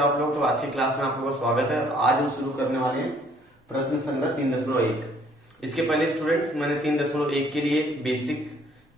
हो आप लोग। तो आज की क्लास में आप लोगों का स्वागत है। आज हम शुरू करने वाले हैं प्रश्न संख्या 3.1। इसके पहले स्टूडेंट्स मैंने 3.1 के लिए बेसिक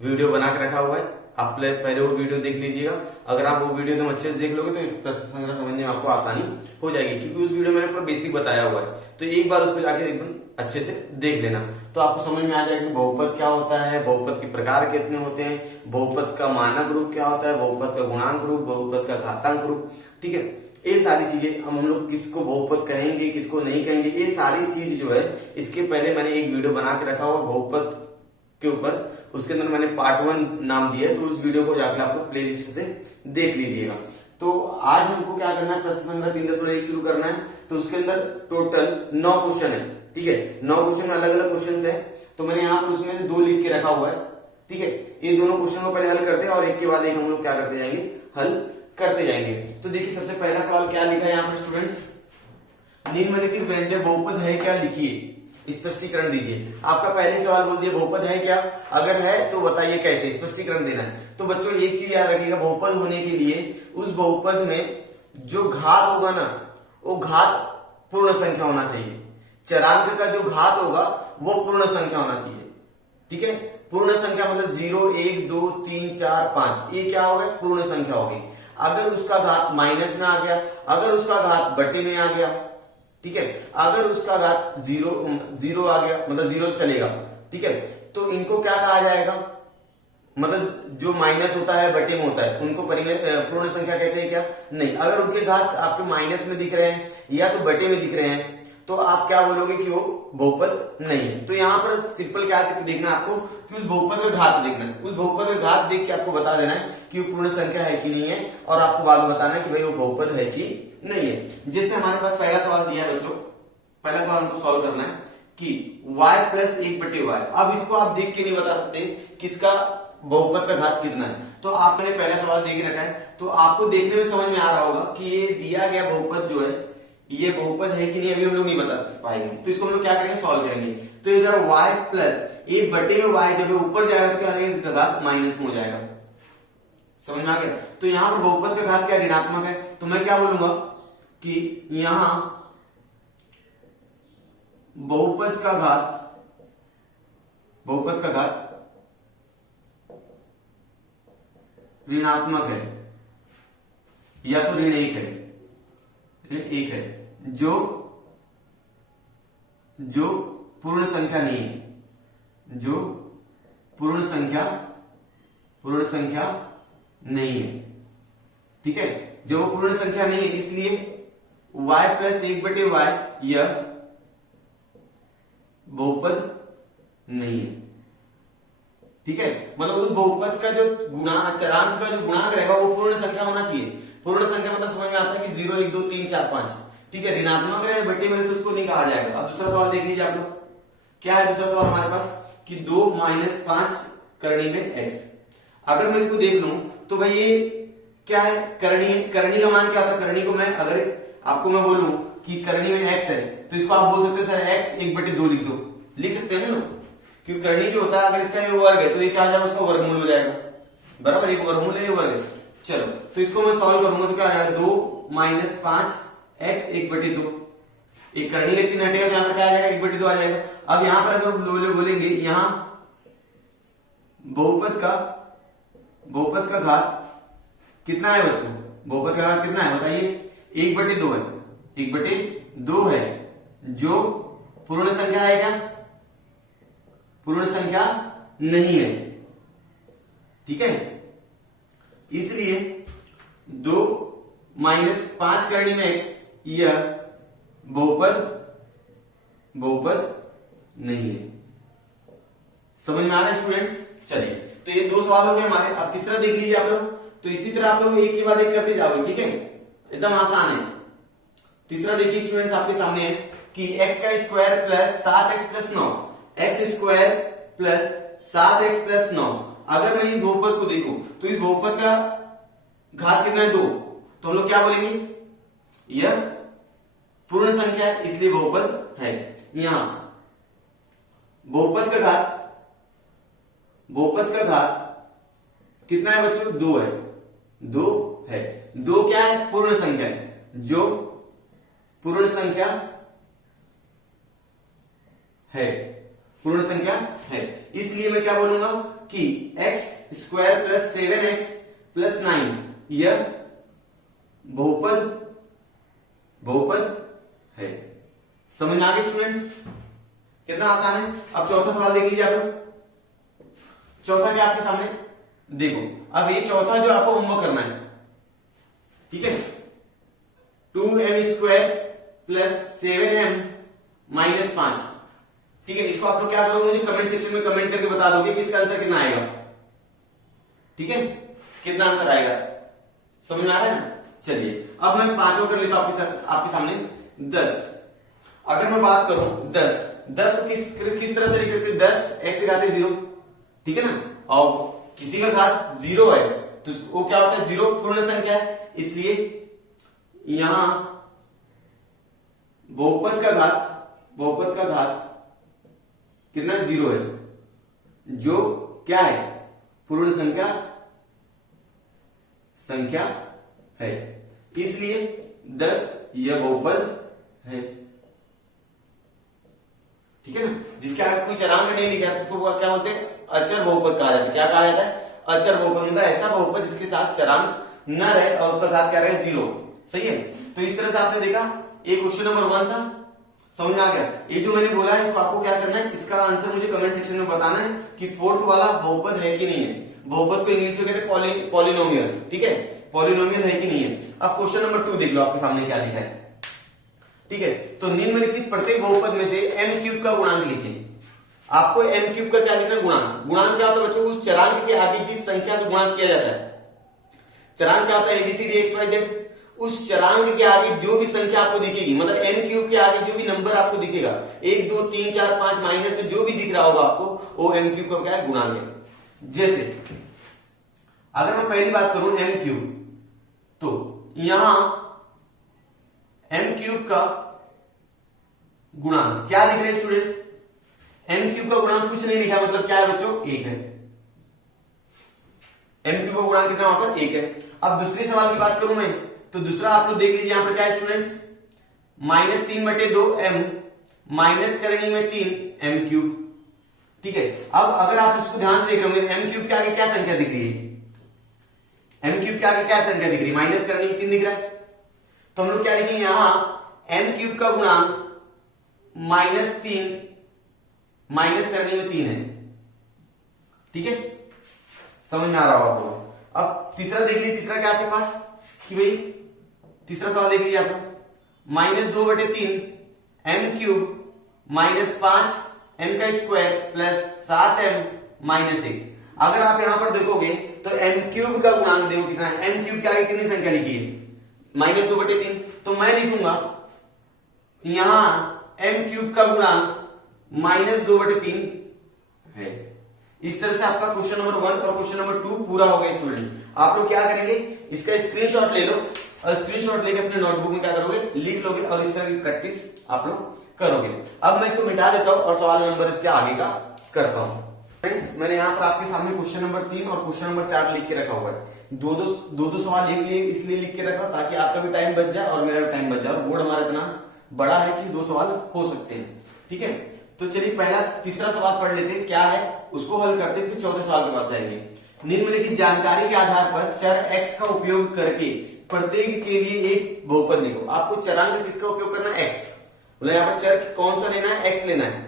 वीडियो बना के रखा हुआ है, आप पहले वो वीडियो देख लीजिएगा। अगर आप वो वीडियो एकदम अच्छे से देख लोगे तो प्रश्न संख्या समझने में आपको आसानी हो जाएगी, क्योंकि उस वीडियो में मैंने पूरा बेसिक बताया हुआ है। तो एक बार उस पर जाके एकदम अच्छे से देख लेना, तो आपको समझ में आ जाएगा कि बहुपद क्या होता है, बहुपद के प्रकार कितने होते हैं, बहुपद का मानक रूप क्या होता है, बहुपद का गुणांक रूप, बहुपद का घातांक रूप। ठीक है, ये सारी चीजें हम लोग किसको बहुपद कहेंगे किसको नहीं कहेंगे, ये सारी चीज जो है इसके पहले मैंने एक वीडियो बना के रखा हुआ बहुपद के ऊपर। उसके अंदर मैंने पार्ट 1 नाम दिया है, तो उस वीडियो को जाकर आप लोग प्ले लिस्ट से देख लीजिएगा। तो आज हमको क्या करना है, प्रश्न संख्या 3.1 शुरू करना है। तो उसके अंदर टोटल 9 क्वेश्चन है। ठीक है, 9 क्वेश्चन में अलग अलग क्वेश्चन है, तो मैंने यहाँ पर उसमें से 2 लिख के रखा हुआ है। ठीक है, ये दोनों क्वेश्चन को पहले हल करते हैं और एक के बाद एक हम लोग क्या करते जाएंगे, हल करते जाएंगे। तो देखिए सबसे पहला सवाल क्या लिखा है यहाँ पर स्टूडेंट्स, निम्नलिखित व्यंजक बहुपद है क्या, लिखिए, स्पष्टीकरण दीजिए। आपका पहले सवाल बोल दिया बहुपद है क्या, अगर है तो बताइए कैसे, स्पष्टीकरण देना है। तो बच्चों एक चीज याद रखिएगा, बहुपद होने के लिए उस बहुपद में जो घात होगा ना, वो घात पूर्ण संख्या होना चाहिए। चरांक का जो घात होगा वो पूर्ण संख्या होना चाहिए। ठीक है, पूर्ण संख्या मतलब 0, 1, 2, 3, 4, 5, ये क्या हो गया, पूर्ण संख्या हो गई। अगर उसका घात माइनस में आ गया, अगर उसका घात बटे में आ गया, ठीक है, अगर उसका घात जीरो आ गया मतलब 0 चलेगा। ठीक है, तो इनको क्या कहा जाएगा, मतलब जो माइनस होता है बटे में होता है उनको पूर्ण संख्या कहते हैं क्या, नहीं। अगर उनके घात आपके माइनस में दिख रहे हैं या तो बटे में दिख रहे हैं तो आप क्या बोलोगे कि वो बहुपद नहीं है। तो यहाँ पर सिंपल क्या देखना है आपको, कि उस बहुपद का घात देखना है। उस बहुपद का घात देख के आपको बता देना है कि वो पूर्ण संख्या है कि नहीं है, और आपको बाद में बताना है कि भाई वो बहुपद है कि नहीं है। जैसे हमारे पास पहला सवाल दिया है बच्चों, पहला सवाल हमको सॉल्व करना है कि y प्लस 1/y। अब इसको आप देख के नहीं बता सकते किसका बहुपद का घात कितना है। तो आपने पहला सवाल दे के रखा है, तो आपको देखने में समझ में आ रहा होगा कि ये दिया गया बहुपद जो है ये बहुपद है कि नहीं, अभी हम लोग नहीं बता पाएंगे। तो इसको हम लोग क्या करेंगे, सॉल्व करेंगे। तो ये जरा y प्लस 1/y जब ऊपर जाएगा तो क्या आएगा, घात माइनस में हो जाएगा। समझ में आ गया। तो यहाँ पर बहुपद का घात क्या ऋणात्मक है, तो मैं क्या बोलूंगा कि यहां बहुपद का घात ऋणात्मक है या तो ऋण 1 है, ऋण 1 है, जो पूर्ण संख्या नहीं है, जो पूर्ण संख्या नहीं है। ठीक है, जब वो पूर्ण संख्या नहीं है इसलिए y प्लस 1/y यह बहुपद नहीं है। ठीक है, मतलब उस बहुपद का जो चरांक का जो गुणांक रहेगा वो पूर्ण संख्या होना चाहिए। पूर्ण संख्या मतलब समझ में आता है कि 0, 1, 2, 3, 4, 5। ठीक है, ऋणात्मक रहे बटे में तो उसको नहीं कहा जाएगा। अब दूसरा सवाल देख लीजिए आप लोग, क्या है दूसरा सवाल हमारे पास कि 2 - 5 करणी में x। अगर मैं इसको देख लूं तो भाई ये क्या है, करणी का मान क्या होता है, करणी को मैं अगर आपको मैं बोलूं कि करणी में x है तो इसको आप बोल सकते हो सर x 1/2 लिख दो, लिख सकते हैं ना, क्योंकि करणी जो होता है अगर इसका ये वर्ग है तो ये क्या आ जाएगा, उसका वर्गमूल हो जाएगा। बराबर, एक वर्गमूल है, ये वर्ग है। चलो, तो इसको मैं सॉल्व करूंगा तो क्या आ जाएगा, 2 - 5 x 1/2। एक करणी का चिन्ह हटेगा, यहां पर क्या आ जाएगा, 1/2 आ जाएगा। अब यहां पर अगर बोलेंगे यहां बहुपद का घात कितना है बच्चों, बहुपद का घात कितना है बताइए, 1/2 है, 1/2 है, जो पूर्ण संख्या है क्या, पूर्ण संख्या नहीं है। ठीक है, इसलिए 2 - 5 करणी में x यह बहुपद नहीं है। समझ में आ रहा है स्टूडेंट्स। चलिए, तो ये 2 सवाल हो गए हमारे। अब तीसरा देख लीजिए आप लोग। तो इसी तरह आप लोग एक के बाद एक करते जाओगे। ठीक है, एकदम आसान है। तीसरा देखिए स्टूडेंट्स आपके सामने है कि x का square plus 7x plus 9, x square plus 7x plus 9। अगर मैं इस बहुपद को देखूं तो इस बहुपद का घात कितना है, 2। तो हम लोग क्या बोलेंगे, यह पूर्ण संख्या है इसलिए बहुपद है। यहां बहुपद का घात कितना है बच्चों, 2 है, 2 है। 2 क्या है, पूर्ण संख्या है। जो पूर्ण संख्या है, पूर्ण संख्या है। इसलिए मैं क्या बोलूंगा कि x square plus 7x plus 9 यह बहुपद है। समझ में आ गए स्टूडेंट्स? कितना आसान है। अब चौथा सवाल देख लीजिए आप लोग। चौथा क्या आपके सामने देखो। अब ये चौथा जो आपको होमवर्क करना है, ठीक है, 2m square plus 7m minus 5, ठीक है। इसको आप लोग क्या करोगे, मुझे कमेंट सेक्शन में कमेंट करके बता दोगे कि इसका आंसर कितना आएगा, ठीक है, कितना आंसर आएगा। समझ में आ रहा है ना? चलिए अब मैं पांचों कर लेता हूं आपके सामने। 10, अगर मैं बात करूं 10 को किस तरह से लिख सकते हैं, 10 x से घाते 0, ठीक है ना। और किसी का घात 0 है तो वो क्या होता है, 0 पूर्ण संख्या है, इसलिए यहां बहुपद का घात कितना 0 है, जो क्या है, पूर्ण संख्या है, इसलिए 10 यह बहुपद है, ठीक है ना। जिसके आगे कोई चरांक नहीं लिखा है तो उसको क्या बोलते हैं, अचर बहुपद कहा जाता है। क्या कहा जाता है, अचर बहुपद, मतलब ऐसा बहुपद जिसके साथ चरांक न रहे और उसका घात क्या रहे, 0। सही है। तो इस तरह से आपने देखा, ये क्वेश्चन नंबर 1 था। समझ में आ गया। ये जो मैंने बोला है इसको आपको क्या करना है, इसका आंसर मुझे कमेंट सेक्शन में बताना है कि 4th वाला बहुपद है कि नहीं है। बहुपद को इंग्लिश में कहते हैं पॉलिनोमियल, ठीक है, पॉलिनोमियल है कि नहीं है। अब क्वेश्चन नंबर 2 देख लो, आपके सामने क्या लिखा है, ठीक है। तो निम्नलिखित प्रत्येक बहुपद में से m³ का गुणांक लिखिए। आपको m³ का क्या लिखना है, गुणांक क्या होता है बच्चों, उस चरांक के आगे जिस संख्या से गुणा किया जाता है। चरांक क्या होता है, ABCD XYZ, उस चरांक के आगे जो भी संख्या आपको दिखेगी, मतलब m³ के आगे जो भी नंबर आपको दिखेगा, 1 2 3 4 5 माइनस में जो भी दिख रहा होगा आपको, वो m³ का क्या है, गुणांक है। जैसे अगर मैं पहली बात करूं m³, तो यहां m³ का गुणांक क्या लिख रहे हैं स्टूडेंट, m³ का गुणांक कुछ नहीं लिखा, मतलब क्या है बच्चों, 1 है। m³ का गुणांक कितना वहां पर 1 है। अब दूसरे सवाल की बात करूं मैं, तो दूसरा आप लोग देख लीजिए, यहां पर क्या है स्टूडेंट्स, -3/2m माइनस करेंगे में 3m³, ठीक है। अब अगर आप इसको ध्यान से देख रहे होंगे, m³ के आगे क्या संख्या दिख रही है, m³ के आगे क्या संख्या दिख रही है, माइनस करने में 3 दिख रहा है। तो हम लोग क्या लिखेंगे, यहां m³ का गुणांक -3 माइनस करने में 3 है, ठीक है। समझ में आ रहा होगा आपको। अब तीसरा देख लीजिए, तीसरा क्या आपके पास कि भाई, तीसरा सवाल देख लीजिए आप, -2/3 m³ माइनस 5m का स्क्वायर प्लस 7m माइनस 1। अगर आप यहां पर देखोगे तो m³ का गुणांक देखो कितना है, m³ के आगे कितनी संख्या लिखी है, -2/3। तो मैं लिखूंगा यहां m³ का गुणांक -2/3 है। इस तरह से आपका क्वेश्चन नंबर 1 और क्वेश्चन नंबर 2 पूरा हो गया स्टूडेंट। आप लोग क्या करेंगे, इसका स्क्रीनशॉट ले लो और स्क्रीनशॉट लेके अपने नोटबुक में क्या करोगे, लिख लोगे और इस तरह की प्रैक्टिस आप लोग करोगे। अब मैं इसको मिटा देता हूं और सवाल नंबर इसके आगे का करता हूं। फ्रेंड्स, मैंने यहाँ पर आपके सामने क्वेश्चन नंबर 3 और क्वेश्चन नंबर 4 लिख के रखा हुआ है। दो सवाल इसलिए लिख के रखा ताकि आपका भी टाइम बच जाए और मेरा भी टाइम बच जाए, और बोर्ड हमारा इतना बड़ा है कि 2 सवाल हो सकते हैं, ठीक है। तो चलिए पहला तीसरा सवाल पढ़ लेते हैं, क्या है उसको हल करते हैं, फिर चौथे सवाल के पास जाएंगे। निम्नलिखित जानकारी के आधार पर चर x का उपयोग करके प्रत्येक के लिए एक बहुपद लिखो। आपको चरांक किसका उपयोग करना है, x, मतलब यहाँ पर चर कौन सा लेना है, x लेना है,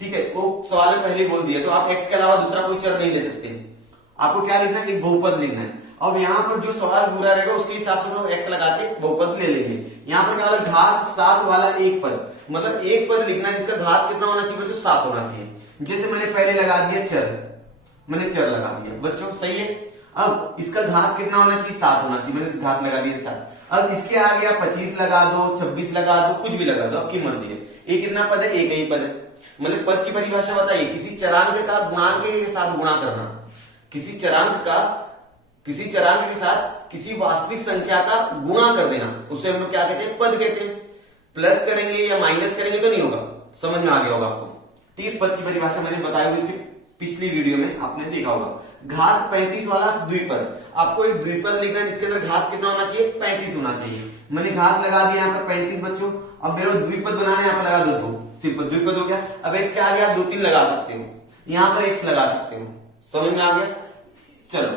ठीक है। वो सवाल में पहले बोल दिया, तो आप x के अलावा दूसरा कोई चर नहीं ले सकते। आपको क्या लिखना है, एक बहुपद लिखना है। अब यहाँ पर जो सवाल पूरा रहेगा उसके हिसाब से हम लोग x लगा के बहुपद ले लेंगे। यहाँ पर क्या वाला घात 7 वाला एक पद, मतलब एक पद लिखना है जिसका घात कितना होना चाहिए बच्चों, 7 होना चाहिए। जैसे मैंने पहले लगा दिया चर, मैंने चर लगा दिया बच्चों, सही है। अब इसका घात कितना होना चाहिए, 7 होना चाहिए, मैंने घात लगा दिया 7। अब इसके आगे आप 25 लगा दो, 26 लगा दो, कुछ भी लगा दो, आपकी मर्जी है। ये कितना पद है, एक ही पद है। मतलब पद की परिभाषा बताइए, किसी चरांक का गुणांक के साथ गुणा करना, किसी चरांक के साथ किसी वास्तविक संख्या का गुणा कर देना, उसे हम लोग क्या कहते हैं, पद कहते हैं। प्लस करेंगे या माइनस करेंगे तो नहीं होगा, समझ में आ गया होगा आपको, ठीक है। पद की परिभाषा मैंने बताई हुई इसकी पिछली वीडियो में आपने देखा होगा। घात 35 वाला द्विपद, आपको एक द्विपद लिखना है जिसके अंदर घात कितना होना चाहिए, 35 होना चाहिए। मैंने घात लगा दिया यहाँ पर 35 बच्चों। अब मेरे को द्विपद बनाना है, यहाँ पर लगा दो 2, सिंपल द्विपद हो गया। अब x के आगे आप 2 3 लगा सकते हो, यहाँ पर x लगा सकते हो, समझ में आ गया। चलो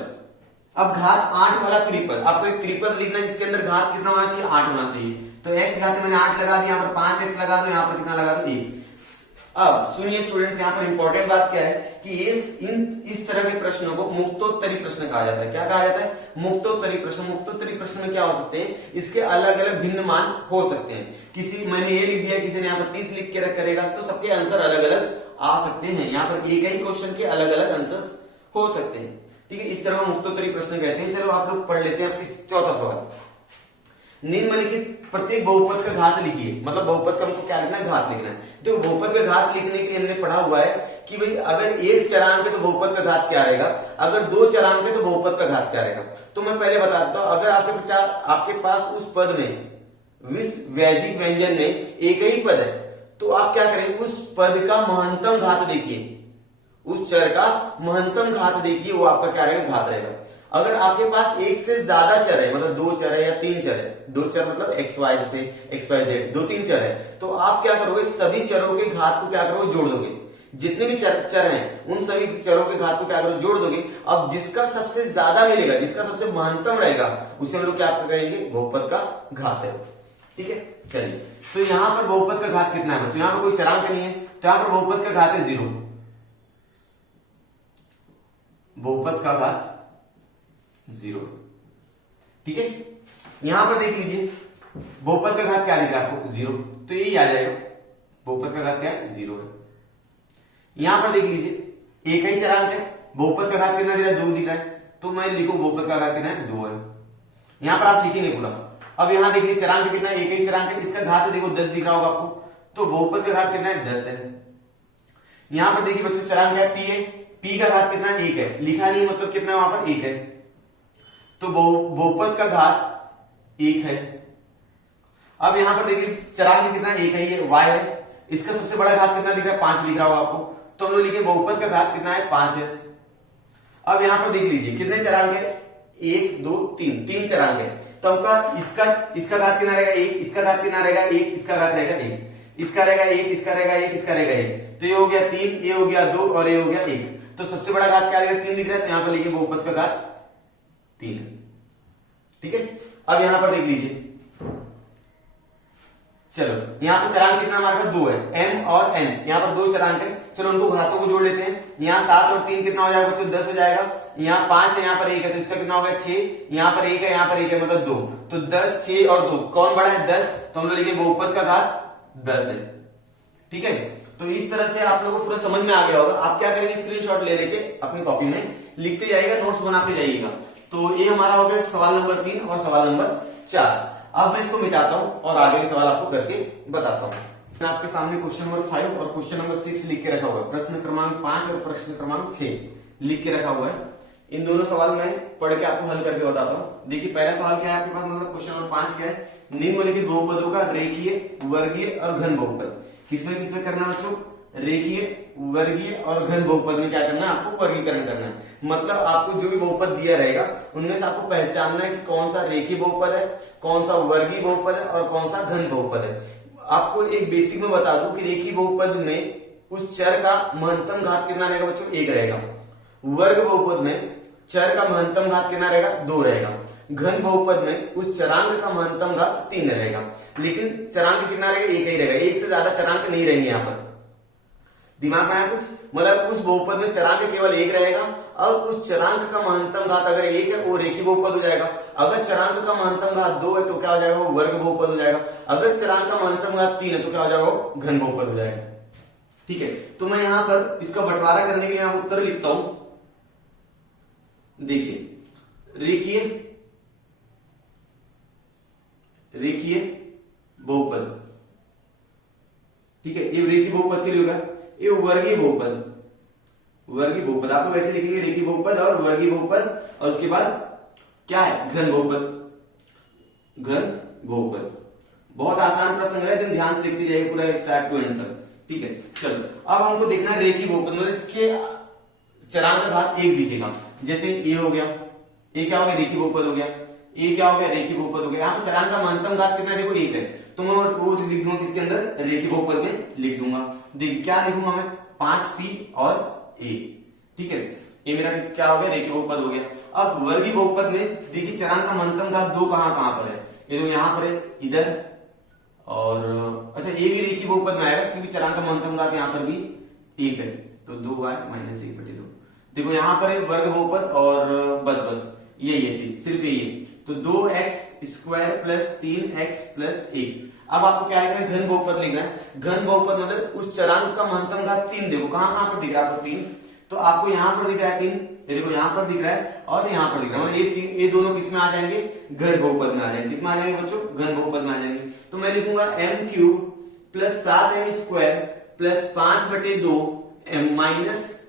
अब घात 8 वाला त्रिपद, आपको एक त्रिपद लिखना है जिसके अंदर घात कितना होना चाहिए, 8 होना चाहिए। तो x घात में मैंने 8 लगा दिया, यहाँ पर 5x लगा दो, यहाँ पर कितना लगा दो 1। अब सुनिए स्टूडेंट्स, यहाँ पर इंपॉर्टेंट बात क्या है कि इस तरह के प्रश्नों को मुक्तोत्तरी प्रश्न कहा जाता है। क्या कहा जाता है, मुक्तोत्तरी प्रश्न। मुक्तोत्तरी प्रश्न में क्या हो सकते हैं, इसके अलग अलग भिन्न मान हो सकते हैं। किसी मैंने ये लिख दिया, किसी ने यहाँ पर 30 लिख के करेगा, तो सबके आंसर अलग अलग आ सकते हैं। यहाँ पर एक ही क्वेश्चन के अलग अलग आंसर हो सकते हैं, ठीक है। इस तरह मुक्तोत्तरी प्रश्न कहते हैं। चलो आप लोग पढ़ लेते हैं चौथा सवाल। निम्नलिखित प्रत्येक बहुपद का घात लिखिए, मतलब बहुपद का हमको क्या लिखना है, घात लिखना है। तो बहुपद का घात लिखने के लिए हमने पढ़ा हुआ है कि भाई अगर एक चरांक है तो बहुपद का घात क्या रहेगा, अगर 2 चरांक है तो बहुपद का घात क्या रहेगा। तो मैं पहले बता देता हूं, अगर आपके पास उस पद में वैदिक व्यंजन में एक ही पद है, तो आप क्या करें, उस पद का महत्तम घात देखिए, उस चर का महत्तम घात देखिए, वो आपका क्या रहेगा, घात रहेगा। अगर आपके पास एक से ज्यादा चर है, मतलब 2 चर है या 3 चर है, 2 चर मतलब एक्स वाई, जैसे एक्स वाई जेड 2-3 चर है, तो आप क्या करोगे, सभी चरों के घात को क्या करोगे, जोड़ दोगे। जितने भी चर हैं उन सभी चरों के घात को क्या करोगे, जोड़ दोगे। अब जिसका सबसे ज्यादा मिलेगा, जिसका सबसे महत्तम रहेगा, उसे हम लोग क्या करेंगे, बहुपद का घात है, ठीक है। चलिए, तो यहां पर बहुपद का घात कितना है बच्चों, यहां पर कोई चरांक नहीं है, तो यहां पर बहुपद का घात है 0, बहुपद का घात 0, ठीक है। यहां पर देख लीजिए, बहुपद का घात क्या दिख रहा है आपको, 0, तो यही आ जाएगा, बहुपद का घात क्या है, 0 है। यहां पर देख लीजिए, एक ही चरांक है, बहुपद का घात कितना दिख रहा है, 2 दिख रहा है, तो मैं लिखूं बहुपद का घात कितना है, 2 है। यहां पर आप लिखेंगे पूरा। अब यहां देखिए चरांक कितना है, एक ही चरांक है, इसका घात देखो 10 दिख रहा होगा आपको, तो बहुपद का घात कितना है, 10 है। यहां पर देखिए बच्चों चरांक है p है, p का घात कितना है, 1 है, लिखा नहीं मतलब कितना है वहां पर, 1 है, तो बहुपद का घात 1 है। अब यहां पर देखिए चरांक कितना है, 1 है, ये y है, इसका सबसे बड़ा घात कितना दिख रहा है, 5 दिख रहा होगा आपको, तो हम लोग लिखे बहुपद का घात कितना है, 5 है। अब यहां पर देख लीजिए कितने चरांक है, 1 2 3, 3 चरांक है, तो हमका इसका घात कितना रहेगा, 1, इसका घात कितना रहेगा, 1, इसका घात रहेगा 1, इसका रहेगा 1, इसका रहेगा 1, इसका रहेगा 1, तो ये हो गया 3, ये हो गया 2 और ये हो गया 1, तो सबसे बड़ा घात क्या दिख रहा है, 3 दिख रहा है, तो यहां पर लिखिए बहुपद का घात 3 है, ठीक है। अब यहां पर देख लीजिए, चलो यहां पर चरांक कितना हमारे पास 2 है, m और n, यहां पर 2 चरांक है, चलो उनको घातों को जोड़ लेते हैं। यहाँ 7 और 3 कितना हो जाएगा बच्चों, 10 हो जाएगा। यहाँ 5 है, यहाँ पर 1 है, तो इसका कितना हो गया 6, यहाँ पर 1 है, यहाँ पर 1 है, मतलब 2, तो 10 6 और 2 कौन बड़ा है, 10, तो हम लोग लिखे बहुपद का घात 10 है, ठीक है। तो इस तरह से आप लोगों को पूरा समझ में आ गया होगा। आप क्या करेंगे, स्क्रीनशॉट ले लेके अपनी कॉपी में लिखते जाइएगा, नोट्स बनाते जाइएगा। तो ये हमारा हो गया सवाल नंबर 3 और सवाल नंबर 4। अब मैं इसको मिटाता हूं और आगे के सवाल आपको करके बताता हूं। मैं आपके सामने क्वेश्चन नंबर 5 और क्वेश्चन नंबर 6 लिख के रखा हुआ है, प्रश्न क्रमांक 5 और प्रश्न क्रमांक 6 लिख के रखा हुआ है। इन दोनों सवाल मैं पढ़ के आपको हल करके बताता हूं। देखिए पहला सवाल क्या है आपके पास, मतलब क्वेश्चन नंबर 5 क्या है, निम्नलिखित बहुपदों का रेखीय, वर्गीय और घन बहुपद, किसमें किसमें करना है बच्चों, रेखीय, वर्गीय और घन बहुपद में क्या करना है, आपको वर्गीकरण करना है। मतलब आपको जो भी बहुपद दिया रहेगा उनमें से आपको पहचानना है कि कौन सा रेखीय बहुपद है, कौन सा वर्गीय बहुपद है और कौन सा घन बहुपद है। आपको एक बेसिक में बता दूं कि रेखीय बहुपद में उस चर का महत्तम घात कितना रहेगा बच्चों, 1 रहेगा। वर्ग बहुपद में चर का महत्तम घात कितना रहेगा, 2 रहेगा। घन बहुपद में उस चरांक का महत्तम घात 3 रहेगा, लेकिन चरांक कितना रहेगा, 1 ही रहेगा, एक से ज्यादा चरांक नहीं रहेंगे। यहाँ पर दिमाग में आया कुछ, मतलब उस बहुपद में चरांक केवल 1 रहेगा और उस चरांक का महत्तम घात अगर 1 है वो रेखीय बहुपद हो जाएगा। अगर चरांक का महत्तम घात 2 है तो क्या हो जाएगा, वो वर्ग बहुपद हो जाएगा। अगर चरांक का महत्तम घात 3 है तो क्या हो जाएगा, वो घन बहुपद हो जाएगा, ठीक है। तो मैं यहां पर इसका बंटवारा करने के लिए यहां उत्तर लिखता हूं। देखिए रेखीय बहुपद, ठीक है, ये रेखीय बहुपद के लिए होगा। ये वर्गीय बहुपद आप लोग ऐसे लिखेंगे, रेखीय बहुपद और वर्गीय बहुपद, और उसके बाद क्या है, घन बहुपद। बहुत आसान प्रश्न है, लेकिन ध्यान से देखते जाइए पूरा स्टार्ट टू एंड तक, ठीक है। चलो अब हमको देखना है रेखीय बहुपद, मतलब इसके चरांक का घात 1 दिखेगा। जैसे ये हो गया, ये क्या हो गया, रेखीय बहुपद हो गया। ए क्या हो गया, रेखीय बहुपद हो गया। यहाँ पे चरांक का महत्तम घात कितना है, देखो 1 है, तो मैं वो लिख दूंगा किसके अंदर, रेखीय बहुपद में लिख दूंगा। देखिए क्या लिखूंगा मैं, 5p और a, ठीक है, ये मेरा क्या हो गया, रेखीय बहुपद हो गया। अब वर्गीय बहुपद में देखिए चरांक का महत्तम घात 2 कहां पर है, ये देखो यहाँ पर है इधर, और अच्छा ये भी रेखीय बहुपद में आएगा क्योंकि चरांक का महत्तम घात यहाँ पर भी 1 है, तो 2y माइनस 1/2। देखो यहाँ पर है वर्ग बहुपद और बस यही है, सिर्फ यही है, तो 2x² प्लस 3x प्लस 1। अब आपको क्या लिखना है, घन बहुपद लिखना है। घन बहुपद मतलब उस चरांक का महत्तम घात 3, देखो कहां पर दिख रहा है आपको 3, तो आपको यहाँ पर दिख रहा है 3, ये देखो यहाँ पर दिख रहा है और यहाँ पर दिख रहा है, मतलब ये दोनों किस में आ जाएंगे, घन बहुपद में आ जाएंगे। किस में आ जाएंगे बच्चों, घन बहुपद में आ जाएंगे। तो मैं लिखूंगा m³ plus 7m² plus 5/2 m minus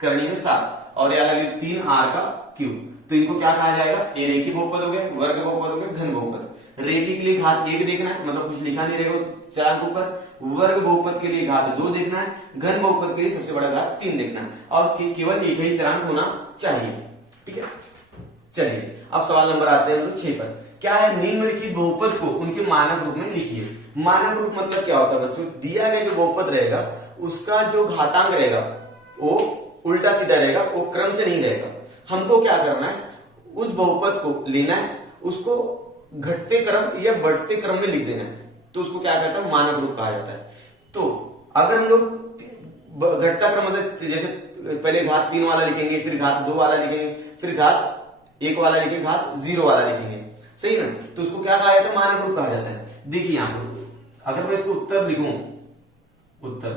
करनी में 7 और यहाँ लगे 3r का क्यूब, तो इनको क्या कहा जाएगा, ये रेखीय बहुपद हो गए, वर्ग बहुपद हो गए, घन बहुपद। रेखीय के लिए घात 1 देखना है, मतलब कुछ लिखा नहीं रहेगा चरांक ऊपर। वर्ग बहुपद के लिए घात 2 देखना है, घन बहुपद के लिए सबसे बड़ा घात 3 देखना है, और केवल एक ही चरांक होना चाहिए, ठीक है। चलिए अब सवाल नंबर आते हैं हम लोग 6 पर। क्या है, निम्नलिखित बहुपद को उनके मानक रूप में लिखिए। मानक रूप मतलब क्या होता है बच्चों, दिया गया जो बहुपद रहेगा उसका जो घातांक रहेगा वो उल्टा सीधा रहेगा, वो क्रम से नहीं रहेगा। हमको क्या करना है, उस बहुपद को लेना है, उसको घटते क्रम या बढ़ते क्रम में लिख देना है, तो उसको क्या कहता है, मानक रूप कहा जाता है। तो अगर हम लोग घटता क्रम मतलब जैसे पहले घात 3 वाला लिखेंगे, फिर घात 2 वाला लिखेंगे, फिर घात 1 वाला लिखेंगे, घात 0 वाला लिखेंगे, सही ना, तो उसको क्या कहा जाता है, मानक रूप कहा जाता है। देखिए यहाँ पर अगर मैं इसको उत्तर लिखूं, उत्तर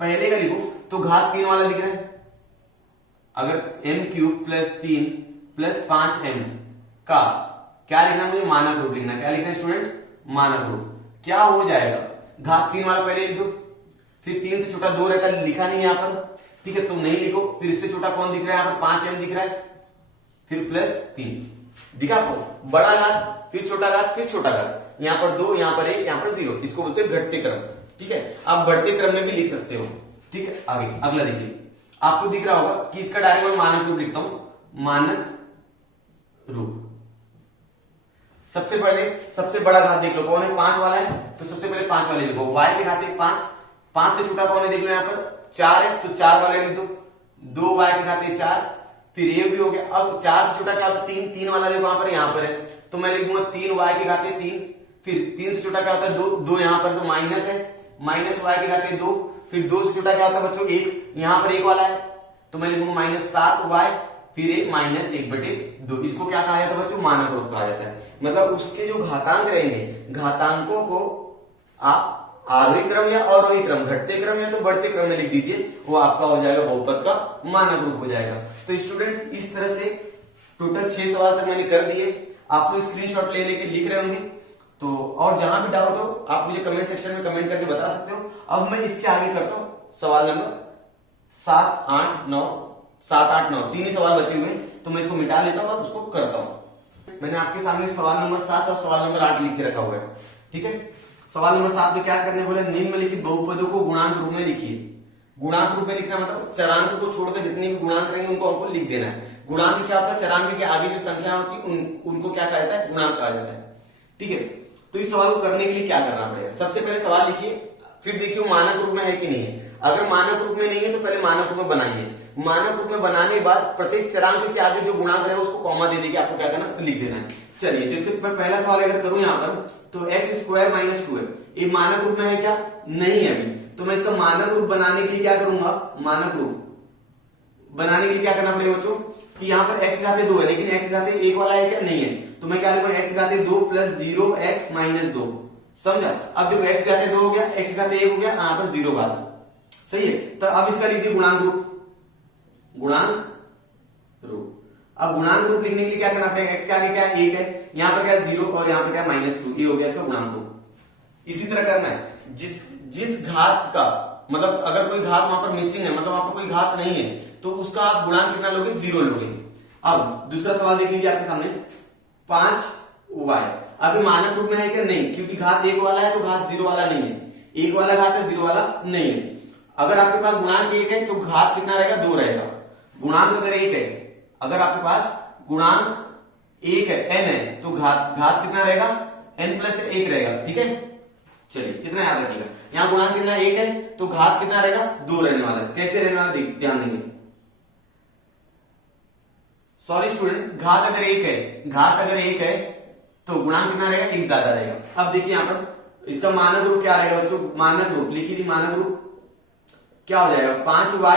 पहले का लिखूं तो घात 3 वाला लिख रहा है, अगर m³ प्लस 3 प्लस 5m का क्या लिखना, मुझे मानक रूप लिखना। क्या लिखना है स्टूडेंट, मानक रूप। क्या हो जाएगा, घात 3 वाला पहले लिख दो, फिर 3 से छोटा 2 रहता, लिखा नहीं यहाँ पर, ठीक है, तो नहीं लिखो। फिर इससे छोटा कौन दिख रहा है, यहाँ पर 5m दिख रहा है, फिर प्लस 3 दिखा आपको, बड़ा घात फिर छोटा घात फिर छोटा घात, यहाँ पर 2, यहाँ पर 1, यहाँ पर 0, इसको बोलते हैं घटते क्रम, ठीक है। आप बढ़ते क्रम में भी लिख सकते हो, ठीक है। आगे अगला देखिए, आपको दिख रहा होगा कि इसका डायरेक्ट मैं मानक रूप लिखता हूं, मानक रूप। सबसे पहले सबसे बड़ा घात देख लो, कौन है, 5 वाला है, तो सबसे पहले 5 वाले लिखो। y के घाते 5, 5 से छोटा कौन है देख लो, यहाँ पर 4 है, तो 4 वाले लिख दो। 2y के घाते 4, फिर ये भी हो गया। अब 4 से छोटा क्या होता है, 3, 3 वाला देखो यहाँ पर, यहाँ पर है, तो मैं लिखूंगा 3y के घाते 3, फिर 3 से छोटा क्या होता है 2, 2 यहाँ पर, तो माइनस है, माइनस y के घाते 2, फिर 2 से छोटा क्या होता है बच्चों 1, यहाँ पर 1 वाला है, तो मैं लिखूंगा माइनस 7y, फिर 1 माइनस 1/2। इसको क्या कहा जाता है बच्चों, मानक रूप कहा जाता है। मतलब उसके जो घातांक रहेंगे, घातांकों को आप आरोही क्रम या अवरोही क्रम, घटते क्रम या तो बढ़ते क्रम में लिख दीजिए, वो आपका हो जाएगा बहुपद का मानक रूप हो जाएगा। तो स्टूडेंट्स इस तरह से टोटल 6 सवाल तक मैंने कर दिए, आप लोग स्क्रीनशॉट ले लेके लिख रहे होंगे। तो और जहां भी डाउट हो आप मुझे कमेंट सेक्शन में कमेंट करके बता सकते हो। अब मैं इसके आगे करता हूं सवाल नंबर 7, 8, 9, 7, 8, 9 तीन ही सवाल बचे हुए, तो मैं इसको मिटा लेता हूं और उसको करता हूं। मैंने आपके सामने सवाल नंबर 7 और सवाल नंबर 8 लिख के रखा हुआ है, ठीक है। सवाल नंबर 7 में क्या करने बोले, निम्नलिखित बहुपदों को गुणांक रूप में लिखिए। गुणांक रूप में लिखना मतलब चरांक को छोड़कर जितने भी गुणांक रहेंगे उनको हमको लिख देना है। गुणांक क्या होता है, चरांक के आगे जो संख्या होती है उनको क्या कहा जाता है, गुणांक कहा जाता है, ठीक है। तो इस सवाल को करने के लिए क्या करना पड़ेगा, सबसे पहले सवाल लिखिए, फिर देखिए मानक रूप में है कि नहीं है। अगर मानक रूप में नहीं है तो पहले मानक रूप में बनाइए। मानक रूप में बनाने के बाद प्रत्येक चरांक के आगे जो गुणांक रहेगा उसको कॉमा दे देके आपको क्या करना है, लिख देना है। चलिए जैसे मैं पहला सवाल अगर करूं यहाँ पर, तो x² माइनस 2 है, ये मानक रूप में है क्या, नहीं है अभी, तो मैं इसका मानक रूप बनाने के लिए क्या करूंगा, मानक रूप बनाने के लिए क्या करना पड़ेगा बच्चों, कि यहाँ पर x घाते 2 है, लेकिन x घाते 1 वाला है क्या, नहीं है, तो मैं क्या लिखूंगा x घाते 2 प्लस 0x माइनस 2, समझा। अब देखो x घाते 2 हो गया, x घाते 1 हो गया, यहाँ पर 0 घात, सही है। तो अब इसका लिख दिए गुणांक रूप, गुणांक रूप। अब गुणांक रूप लिखने के लिए क्या करना पड़ेगा, x के आगे क्या 1 है, यहाँ पर क्या 0 और यहाँ पर क्या -2, ये हो गया इसका गुणांक रूप। इसी तरह करना है, जिस घात का मतलब अगर कोई घात वहां पर मिसिंग है, मतलब आपको कोई घात नहीं है, तो उसका आप गुणांक कितना लोगे, 0 लोगे। अब दूसरा सवाल देख लीजिए आपके सामने, 5y अभी मानक रूप में है क्या, नहीं, क्योंकि घात 1 वाला है तो घात 0 वाला नहीं है, 1 वाला घात है 0 वाला नहीं है। अगर आपके पास गुणांक 1 है तो घात कितना रहेगा, 2 रहेगा। गुणांक अगर 1 है, अगर आपके पास गुणांक एक है, n है, तो घात कितना रहेगा, n प्लस 1 रहेगा। ठीक है, चलिए इतना याद रखिएगा। यहाँ गुणांक कितना 1 है, तो घात कितना रहेगा, 2 रहने वाला है। कैसे रहने वाला ध्यान देंगे। सॉरी स्टूडेंट, घात अगर 1 है तो गुणांक कितना रहेगा, 1 ज्यादा रहेगा। अब देखिए यहाँ पर इसका मानक रूप क्या रहेगा बच्चों, मानक रूप लिखिए, मानक रूप क्या हो जाएगा, 5y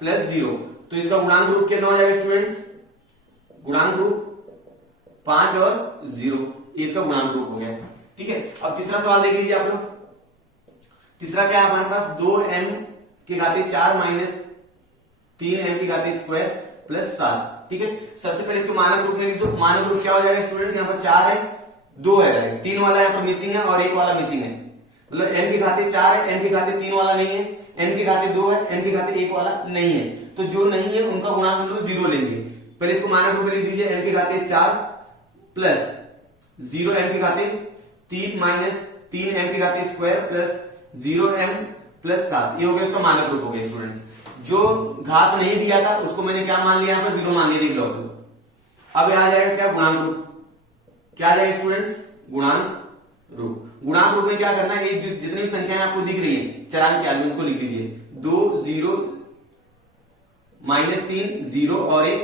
प्लस 0। तो इसका गुणांक रूप कितना हो जाएगा स्टूडेंट्स, गुणांक रूप 5 और 0, इसका गुणांक रूप हो गया। ठीक है, अब तीसरा सवाल देख लीजिए आप लोग। तीसरा क्या है हमारे पास, 2m की घाती 4 माइनस 3m की घाती स्क्वायर प्लस 7। ठीक है, सबसे पहले इसको मानक रूप में लिख दो। मानक रूप क्या हो जाएगा स्टूडेंट, यहाँ पर 4 है, 2 है, 3 वाला यहाँ पर मिसिंग है और 1 वाला मिसिंग है। मतलब m की घाती 4 है, m की घाती 3 वाला नहीं है, m की घाती 2 है, m की घाती 1 वाला नहीं है। तो जो नहीं है उनका गुणांक हम लोग 0 लेंगे। पहले इसको मानक रूप में लिख दीजिए, m की घाती 4 प्लस 0 m की घाती 3 माइनस 3 m की घाती स्क्वायर प्लस 0m प्लस 7। ये हो गया इसका मानक रूप हो गया स्टूडेंट्स। जो घात नहीं दिया था उसको मैंने क्या मान लिया, यहाँ पर 0 मान लिया, देख लो। अब आ जाएगा क्या, गुणांक रूप। क्या आ जाएगा स्टूडेंट्स, गुणांक रूप। गुणांक रूप में क्या करना है, एक जितनी भी संख्याएं आपको दिख रही है चरांक के आगे उनको लिख दीजिए। 2 0 माइनस 3 0 और 1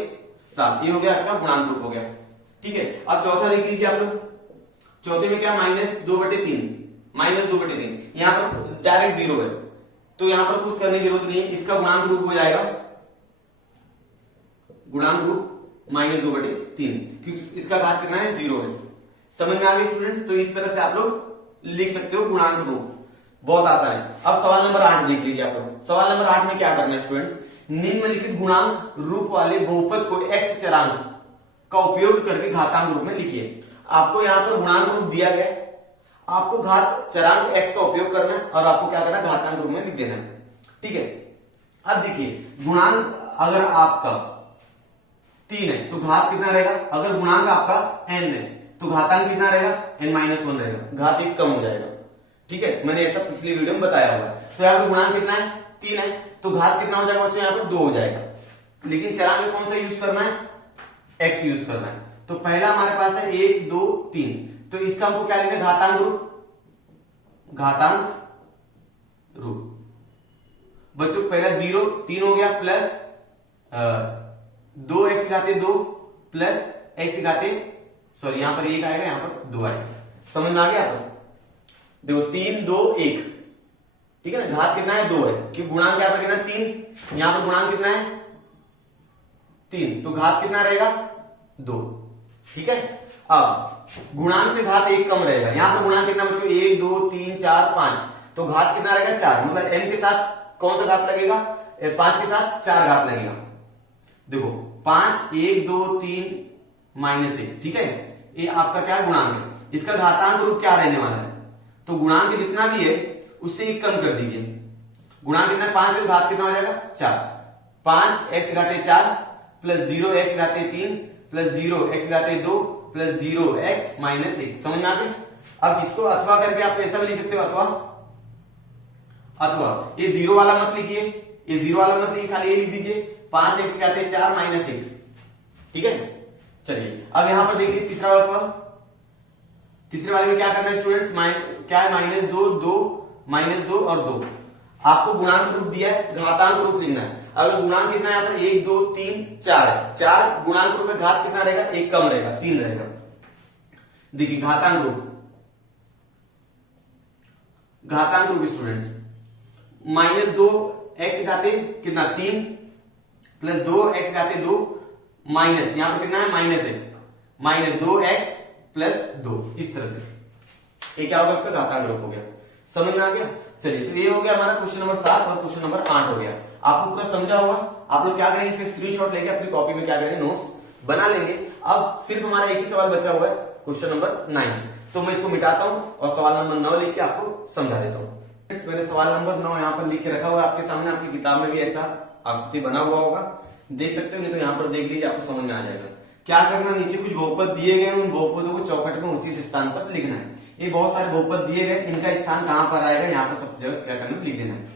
7। ये हो गया आपका गुणांक रूप हो गया। ठीक है, अब चौथा देख लीजिए आप लोग। चौथे में क्या, माइनस 2/3, माइनस 2/3, यहां पर डायरेक्ट 0 है तो यहां पर कुछ करने की जरूरत नहीं है। इसका गुणांक रूप हो जाएगा, गुणांक रूप माइनस 2/3, क्योंकि इसका घात कितना है, 0 है। समझ में आ गई स्टूडेंट्स। तो इस तरह से आप लोग लिख सकते हो गुणांक रूप, बहुत आसान है। अब सवाल नंबर 8 देख लीजिए आप लोग। सवाल नंबर 8 में क्या करना है स्टूडेंट्स, निम्नलिखित गुणांक रूप वाले बहुपद को x चरांक का उपयोग करके घातांक रूप में लिखिए। आपको यहां पर गुणांक रूप दिया गया, आपको घात चरांक x का उपयोग करना है और आपको क्या करना है, घातांक रूप में लिख देना है। ठीक है, अब देखिए गुणांक अगर आपका 3 है तो घात कितना रहेगा, अगर गुणांक आपका n है तो घातांक कितना रहेगा, n-1 रहेगा, घात 1 कम हो जाएगा। ठीक है, मैंने ऐसा पिछली वीडियो में बताया हुआ है। तो यहाँ पर गुणांक कितना है, 3 है, तो घात कितना हो जाएगा बच्चों, यहाँ पर 2 हो जाएगा। लेकिन चरांक में कौन सा यूज करना है, x यूज करना है। तो पहला हमारे पास है 1 2 3, तो इसका हमको क्या लिखना है, घातांक रूप, घातांक रूप। बच्चों पहला 0 3 हो गया, प्लस 2x की घाते 2 प्लस x की घाते, सॉरी यहां पर 1 आएगा, यहां पर 2 आएगा। समझ में आ गया आपको, देखो 3 2 1। ठीक है ना, घात कितना है, 2 है, क्योंकि गुणांक यहाँ पर कितना है, 3, यहां पर गुणांक कितना है 3, तो घात कितना रहेगा, 2। ठीक है, अब गुणांक से घात 1 कम रहेगा। यहां पर गुणांक कितना बच्चों, 1 2 3 4 5, तो घात कितना रहेगा, 4। मतलब m के साथ कौन सा घात लगेगा, 5 के साथ 4 घात लगेगा। देखो 5 1 2 3 माइनस 1। ठीक है, ये आपका क्या गुणांक है, इसका घातांक रूप क्या रहने वाला है, तो गुणांक जितना भी है उससे 1 कम कर दीजिए। गुणांक कितना, 5 से घात कितना हो जाएगा, 4। 5 x घाते 4 plus 0 x घाते 3 plus 0 x घाते 2 plus 0 x minus 1। समझ में आ गई। अब इसको अथवा करके आप ऐसा भी लिख सकते हो, अथवा ये 0 वाला मत लिखिए, ये 0 वाला मत लिखिए, खाली ये लिख दीजिए 5x घाते 4 माइनस 1। ठीक है, चलिए अब यहां पर देखिए तीसरा वाला सवाल। तीसरे वाले में क्या करना है स्टूडेंट्स, क्या है, माइनस 2 2 माइनस 2 और 2। आपको गुणांक रूप दिया है, घातांक रूप लिखना है। अगर गुणांक कितना है यहाँ पर 1 2 3 4 है, 4 गुणांक रूप में घात कितना रहेगा, 1 कम रहेगा, 3 रहेगा। देखिए घातांक रूप, घातांक रूप स्टूडेंट्स, माइनस 2 x घाते कितना 3 प्लस 2 x घाते 2 माइनस, यहां पर कितना है, माइनस है, माइनस 2x प्लस 2। इस तरह से ये क्या होगा, उसका घातांक रूप हो गया। समझ में आ गया। चलिए, तो ये हो गया हमारा क्वेश्चन नंबर 7 और क्वेश्चन नंबर 8 हो गया। आपको पूरा समझा होगा। आप लोग क्या करेंगे, इसका स्क्रीनशॉट लेके अपनी कॉपी में क्या करेंगे, नोट्स बना लेंगे। अब सिर्फ हमारा एक ही सवाल बचा हुआ है, क्वेश्चन नंबर 9, तो मैं इसको मिटाता हूं और सवाल नंबर 9 लिख के आपको समझा देता हूं। मैंने सवाल नंबर 9 यहाँ पर लिख के रखा हुआ है आपके सामने, आपकी किताब में भी ऐसा आकृति बना हुआ होगा, देख सकते हो, नहीं तो यहाँ पर देख लीजिए, आपको समझ में आ जाएगा। क्या करना, नीचे कुछ बहुपद दिए गए, उन बहुपदों को चौखट में उचित स्थान पर लिखना है। ये बहुत सारे बहुपद दिए गए, इनका स्थान कहां पर आएगा, यहाँ पर सब जगह क्या करना, लिख देना है।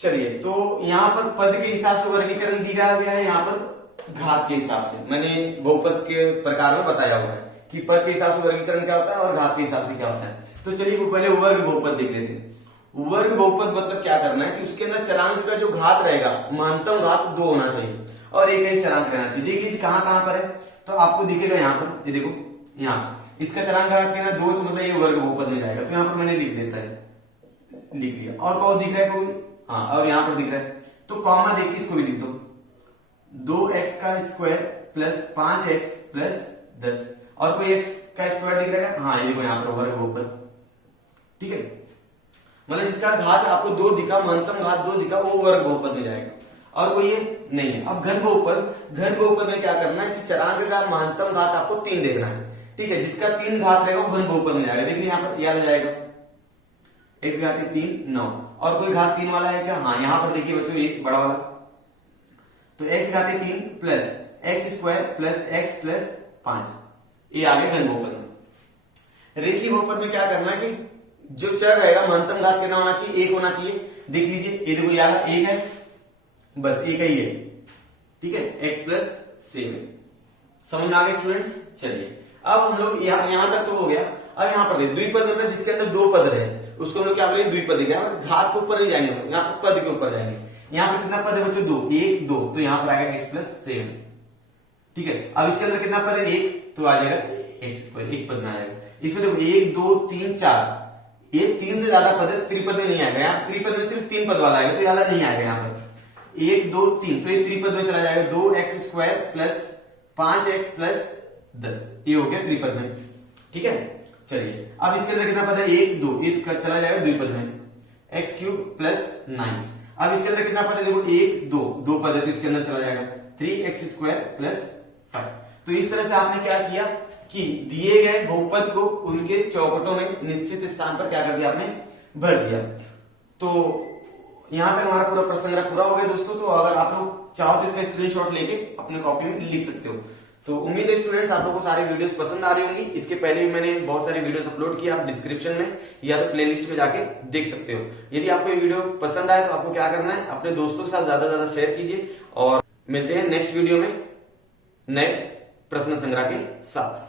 चलिए, तो यहाँ पर पद के हिसाब से वर्गीकरण दिया गया है। यहाँ पर घात के हिसाब से मैंने बहुपद के प्रकार में बताया हुआ है कि पद के हिसाब से वर्गीकरण क्या होता है और घात के हिसाब से क्या होता है। तो चलिए वो पहले वर्ग बहुपद देख लेते हैं। वर्ग बहुपद मतलब क्या करना है कि उसके अंदर चरांक का जो घात रहेगा महत्तम घात 2 होना चाहिए और एक एक चरांक रहना चाहिए। देख लीजिए कहां कहां पर है, तो आपको दिखेगा यहाँ पर, ये देखो यहाँ इसका चरांक घात कहना 2, तो मतलब ये वर्ग बहुपद में जाएगा। तो यहाँ पर मैंने लिख देता है, लिख लिया। और कौन दिख रहा है कोई, हाँ और यहाँ पर दिख रहा है, तो कॉमा देखिए इसको भी लिख दो, 2x का स्क्वायर प्लस 5x प्लस 10। और कोई x का स्क्वायर दिख रहा है, हाँ ये देखो यहाँ पर वर्ग बहुपद, ठीक है। मतलब जिसका घात आपको 2 दिखा, महत्तम घात 2 दिखा, वो वर्ग बहुपद में जाएगा और कोई ये नहीं है। अब घन बहुपद, घन बहुपद में क्या करना है कि चरांक का महत्तम घात आपको 3 देखना है, ठीक है। जिसका 3 घात रहेगा वो घन बहुपद में जाएगा। देखिए यहाँ पर याद आ जाएगा, x घात 3 9। और कोई घात 3 वाला है क्या, हाँ यहाँ पर देखिए बच्चों एक बड़ा वाला, तो x घात 3 plus x square plus x plus 5, ये आ गया घन बहुपद में। रेखीय बहुपद में क्या करना है कि जो चर रहेगा महत्तम घात कितना होना चाहिए, 1 होना चाहिए। देख लीजिए ये देखो यार 1 है, बस एक ही है, ठीक है, x प्लस 7। समझ में आ गया स्टूडेंट्स। चलिए अब हम लोग यहां तक तो हो गया। अब यहाँ पर द्विपद मतलब जिसके अंदर 2 पद रहे उसको हम लोग क्या बोलेंगे, द्विपद। घात के ऊपर नहीं जाएंगे, यहाँ पर पद के ऊपर जाएंगे। यहाँ पर कितना पद है बच्चों, 2, 1 2, तो यहाँ पर आएगा x प्लस 7, ठीक है। अब इसके अंदर कितना पद है, 1, तो आ जाएगा x स्क्वायर, एक पद में आ जाएगा। इसमें देखो 1 2 3 4, ये 3 से ज्यादा पद है, त्रिपद में नहीं आएगा। यहाँ त्रिपद में सिर्फ 3 पद वाला आएगा, तो यहाँ नहीं आएगा। यहाँ पर 1 2 3, तो ये त्रिपद में चला जाएगा, 2x square plus 5x plus 10, ये हो गया त्रिपद में, ठीक है। चलिए अब इसके अंदर कितना पद है, 1 2, ये चला जाएगा द्विपद में, x क्यूब प्लस 9। अब इसके अंदर कितना पद है, देखो 1 2, 2 पद है तो इसके अंदर चला जाएगा 3x स्क्वायर प्लस 5। तो इस तरह से आपने क्या किया कि दिए गए बहुपद को उनके चौखटों में निश्चित स्थान पर क्या कर दिया, आपने भर दिया। तो यहां तक हमारा पूरा प्रसंग पूरा हो गया दोस्तों। तो अगर आप लोग चाहो तो इसका स्क्रीनशॉट लेके अपने कॉपी में लिख सकते हो। तो उम्मीद है स्टूडेंट्स आप लोगों को सारी वीडियोस पसंद आ रही होंगी। इसके पहले भी मैंने बहुत सारी वीडियोस अपलोड की, आप डिस्क्रिप्शन में या तो प्लेलिस्ट में जाके देख सकते हो। यदि आपको ये वीडियो पसंद आए तो आपको क्या करना है, अपने दोस्तों के साथ ज्यादा से ज्यादा शेयर कीजिए और मिलते हैं नेक्स्ट वीडियो में नए प्रश्न संग्रह के साथ।